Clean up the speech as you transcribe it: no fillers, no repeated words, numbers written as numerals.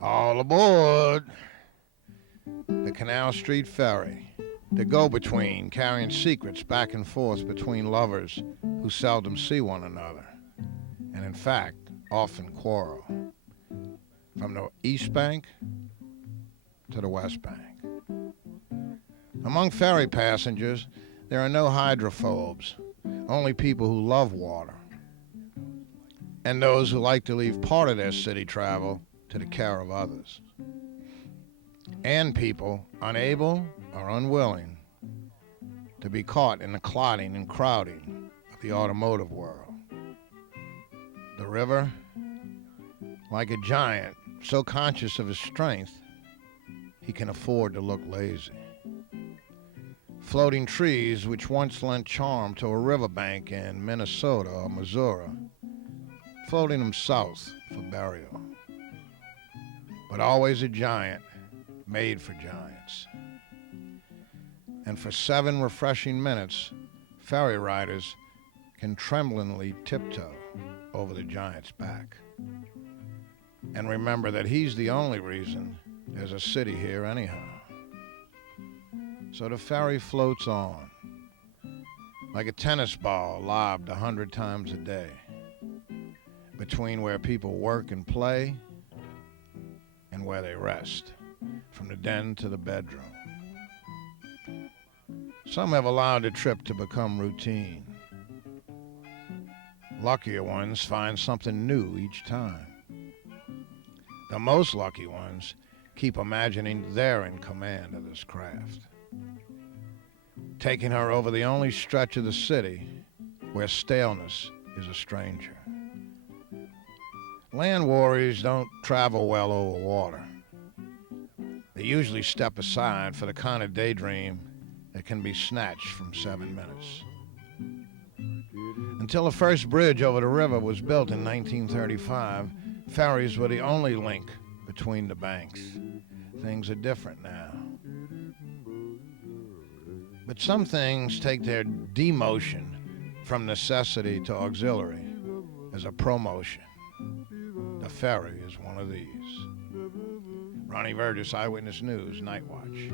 All aboard the Canal St Ferry, the go-between carrying secrets back and forth between lovers who seldom see one another, and in fact often quarrel. From the East Bank to the West Bank. Among ferry passengers, there are no hydrophobes, only people who love water, and those who like to leave part of their city travel to the care of others, and people unable or unwilling to be caught in the clotting and crowding of the automotive world. The river, like a giant so conscious of his strength, he can afford to look lazy. Floating trees which once lent charm to a riverbank in Minnesota or Missouri, floating them south for burial. But always a giant, made for giants. And for 7 refreshing minutes, ferry riders can tremblingly tiptoe over the giant's back. And remember that he's the only reason there's a city here anyhow. So the ferry floats on, like a tennis ball lobbed 100 times a day, between where people work and play and where they rest, from the den to the bedroom. Some have allowed the trip to become routine. Luckier ones find something new each time. The most lucky ones keep imagining they're in command of this craft, taking her over the only stretch of the city where staleness is a stranger. Land warriors don't travel well over water. They usually step aside for the kind of daydream that can be snatched from 7 minutes. Until the first bridge over the river was built in 1935, ferries were the only link between the banks. Things are different now. But some things take their demotion from necessity to auxiliary as a promotion. The ferry is one of these. Ronnie Burgess, Eyewitness News, Night Watch.